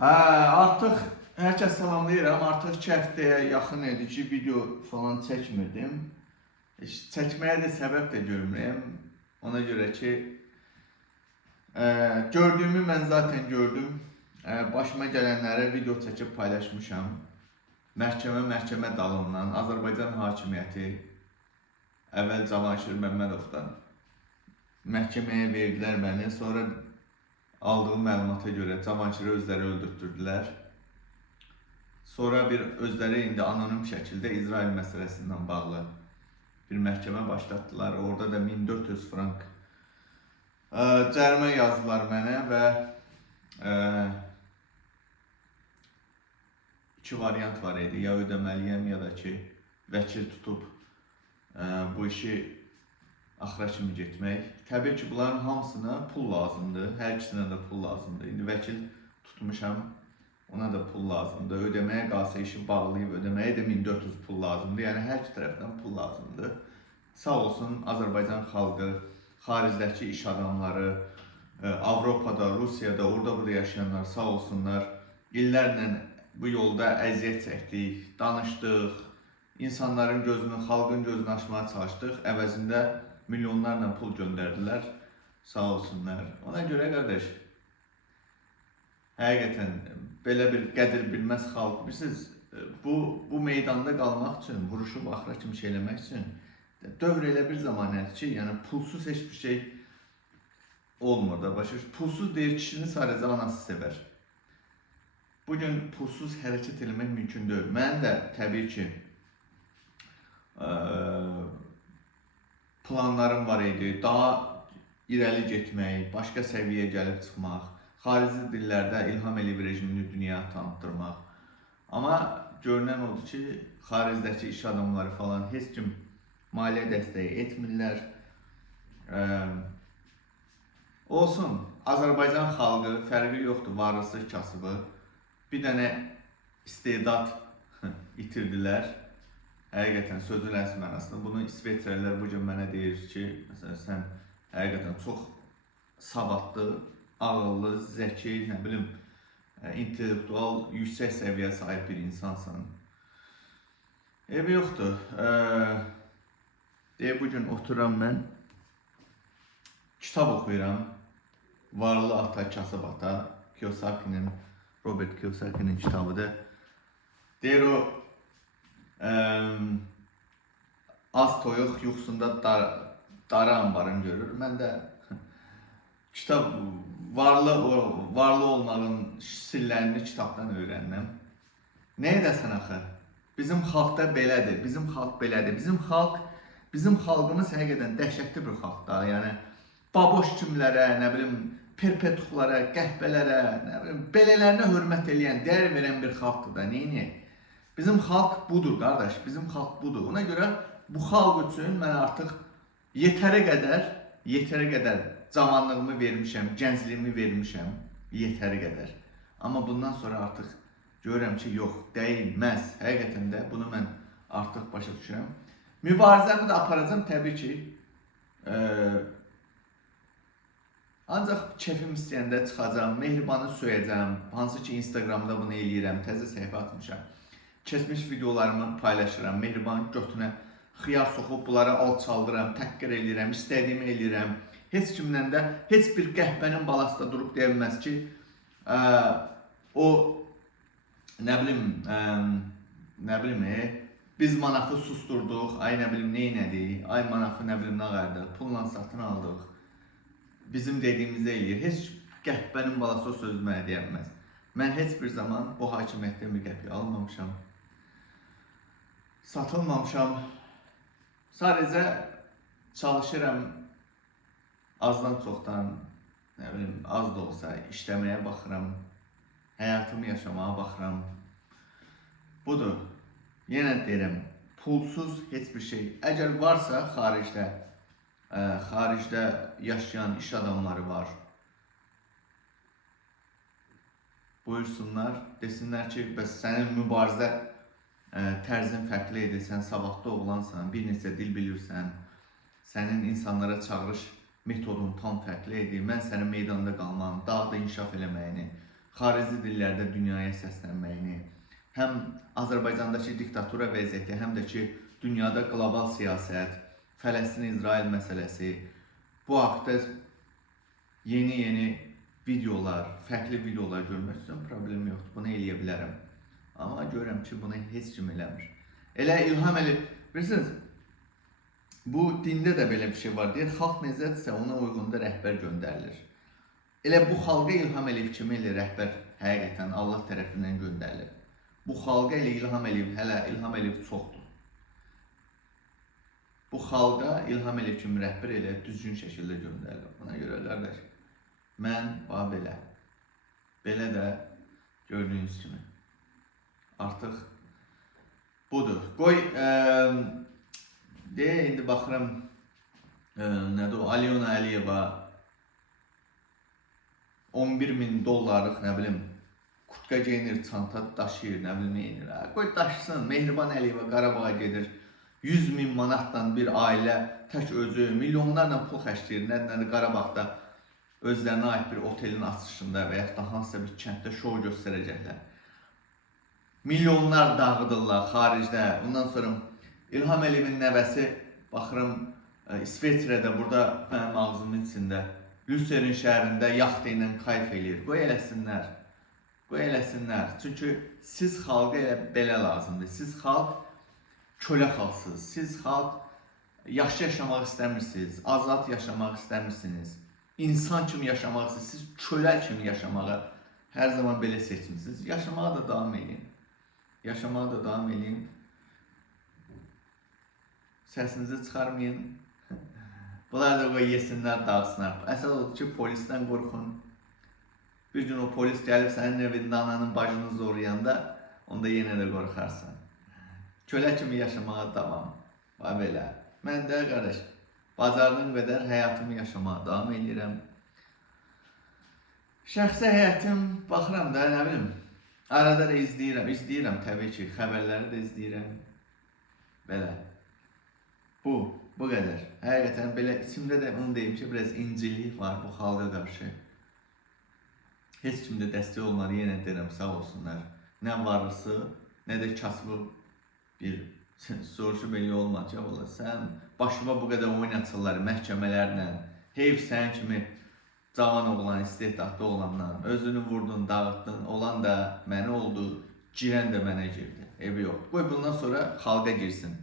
Hə, artıq hər kəs salamlayıram. Artıq 2 həftəyə yaxın idi ki, video falan çəkmirdim. Çəkməyə də səbəb də görmürəm. Ona görə ki, gördüyümü mən zaten gördüm. Başıma gələnləri video çəkib paylaşmışam. Məhkəmə dalından Azərbaycan hakimiyyəti əvvəl Cavanşir Məmmədovdan məhkəməyə verdilər məni. Sonra aldığım məlumata görə Cavanşiri özləri öldürtdürdülər. Sonra özləri indi anonim şəkildə İsrail məsələsindən bağlı bir məhkəmə başlatdılar. Orada da 1400 frank cərimə yazdılar mənə və iki variant var idi. Ya ödəməliyəm, ya da ki, vəkil tutub bu işi axıra kimi getmək. Təbii ki, bunların hamısına pul lazımdır. Hər ikisinə də pul lazımdır. İndi vəkil tutmuşam, ona da pul lazımdır. Ödəməyə qalsa işi bağlayıb ödəməyə də 1400 pul lazımdır. Yəni hər iki tərəfdən pul lazımdır. Sağ olsun Azərbaycan xalqı, xaricdəki iş adamları, Avropada, Rusiyada, orada burada yaşayanlar sağ olsunlar. İllərlə bu yolda əziyyət çəkdik, danışdıq, insanların gözünü, xalqın gözünü açmaya çalışdıq. Əvəzində milyonlarla pul göndərdilər. Sağ olsunlar. Ona görə qardaş, həqiqətən belə bir qədir bilməz xalq. Bilirsiniz, bu meydanda qalmaq üçün, vuruşub axıra kimi şey eləmək üçün dövr elə bir zamanədir ki, yəni pulsuz heç bir şey olmur da. Pulsuz deyir, kişini sadəcə anası sevər. Bugün pulsuz hərəkət eləmək mümkün deyil. Mənim də təbii ki planlarım var idi. Daha irəli getmək, başqa səviyyəyə gəlib çıxmaq, xarici dillərdə İlham Əliyev rejimini dünyaya tanıtdırmaq. Amma görünən odur ki, xaricdəki iş adamları falan heç kim maliyyə dəstəyi etmirlər. Olsun, Azərbaycan xalqı fərqi yoxdur, varlısı, kasıbı. Bir dənə istedad itirdilər. Həqiqətən sözün əsl mənasında. Bunu İsveçrəlilər bugün mənə deyir ki, məsələn, sən həqiqətən çox savadlı, ağıllı, zəki, nə bilim, intellektual, yüksək səviyyə sahib bir insansan. Evi yoxdur. Bugün oturam mən, kitab oxuyuram. Varlı ata, kasıb ata, Robert Kiyosakinin kitabıdır. Deyir o, az toyuq yuxusunda darı ambarını görür. Mən də kitab, varlı olmağın sirlərini kitabdan öyrəndim. Nə edəsən axı? Bizim xalqda belədir, bizim xalq belədir. Bizim xalqımız həqiqətən dəhşətli bir xalqdır. Yəni, baboş kimlərə, nə bilim, perpetuqlara, qəhbələrə, nə bilim, belələrinə hörmət eləyən, dəyər verən bir xalqdır da, neyini? Bizim xalq budur, qardaş, bizim xalq budur. Ona görə bu xalq üçün mən artıq yetərə qədər cavanlığımı vermişəm, gəncliyimi vermişəm, yetərə qədər. Amma bundan sonra artıq görürəm ki, yox, dəyilməz. Həqiqətən də bunu mən artıq başa düşürəm. Mübarizəmi də aparacam, təbii ki. Ancaq keyfim istəyəndə çıxacam, Mehribanı söyəcəm. Hansı ki, Instagramda bunu eləyirəm, təzə səhifə atmışam. Keçmiş videolarımı paylaşıram, Mehribanın götünə xiyar soxub bunları alçaldıram, təhqir eləyirəm, istədiyimi eləyirəm. Heç kimdən də, heç bir qəhbənin balası da durub deyə bilməz ki, o, nə bilim, biz manafı susturduq, ay nə bilim neynədik, ay manafı nə bilim nə qayırdıq, pulla satın aldıq, bizim dediyimizi eləyir. Heç qəhbənin balası o sözü mənə deyə bilməz. Mən heç bir zaman o hakimiyyətdən bir qəpiyə almamışam, satılmamışam. Sadəcə çalışıram azdan çoxdan, nə bilim, az da olsa işləməyə baxıram, həyatımı yaşamağa baxıram. Budur. Yenə deyirəm, pulsuz heç bir şey. Əgər varsa xaricdə yaşayan iş adamları var. Buyursunlar, desinlər ki, bəs sənin mübarizə tərzin fərqli edir, sən savadlı oğlansan, bir neçə dil bilirsən, sənin insanlara çağırış metodun tam fərqli edir, mən sənin meydanda qalmağını, daha da inkişaf eləməyini xarici dillərdə dünyaya səslənməyini, həm Azərbaycandakı diktatura vəziyyəti, həm də ki, dünyada qlobal siyasət, Fələstin-İsrail məsələsi, bu haqda yeni videolar, fərqli videolar görmək üçün problem yoxdur, bunu eləyə bilərəm. Amma görürəm ki, bunu heç kim eləmir. Elə İlham Əliyev, bilirsiniz, bu dində də belə bir şey var, deyir, xalq necədirsə ona uyğun da rəhbər göndərilir. Elə bu xalqa İlham Əliyev kimi elə rəhbər həqiqətən Allah tərəfindən göndərilir. Bu xalqa elə İlham Əliyev, hələ İlham Əliyev çoxdur. Bu xalqa İlham Əliyev kimi rəhbər elə düzgün şəkildə göndərilir. Buna görə qardaş, mən belə də gördüyünüz kimi artıq budur. Qoy, deyə indi baxıram, nədir o, Alyona Əliyeva 11.000 dollarlıq, nə bilim, kurtka geyinir, çanta daşıyır, nə bilim, neyinir. Qoy daşısın, Mehriban Əliyeva Qarabağa gedir, 100.000 manatdan bir ailə tək özü, milyonlarla pul xərcləyir, nədir, Qarabağda özlərinə ait bir otelin açışında və yaxud da hansısa bir kənddə şou göstərəcəklər. Milyonlar dağıdırlar xaricdə. Ondan sonra İlham Əliyevin nəvəsi, baxıram, İsveçrədə, burada mənim ağzımın içində, Lüserin şəhərində yaxtı ilə kayf eləyir. Qoy eləsinlər. Qoy eləsinlər. Çünki siz xalqa elə belə lazımdır. Siz xalq kölə xalqsınız. Siz xalq yaxşı yaşamaq istəmirsiniz. Azad yaşamaq istəmirsiniz. İnsan kimi yaşamaq istəmirsiniz. Siz kölə kimi yaşamağa hər zaman belə seçmirsiniz. Yaşamağa da davam edin. Yaşamağa da davam edin. Səsinizi çıxarmayın. Bunlar da qoy yesinlər, dağısınlar. Əsas odur ki, polisdən qorxun. Bir gün o polis gəlib sənin evində ananın bacını zorlayanda, onda yenə də qorxarsan. Kölə kimi yaşamağa davam. Belə. Mən də qardaş, bacardığım qədər həyatımı yaşamağa davam edirəm. Şəxsi həyatım, baxıram da, nə bilim, arada da izləyirəm təbii ki, xəbərləri də izləyirəm. Belə. Bu qədər. Həqiqətən belə içimdə də onu deyim ki, biraz incillik var bu xalqa qarşı. Heç kim də dəstək olmadı, yenə deyirəm, sağ olsunlar. Nə varlısı, nə də kasıbı bir soruşu belə olmayacaq olar. Sən başıma bu qədər oynatırlar məhkəmələrlə, heyf sən kimi cavan oğlan, istedadlı olandan, özünü vurdun, dağıtdın, olan da mənə oldu, girən də mənə girdi. Evi yox. Qoy bundan sonra xalqa girsin.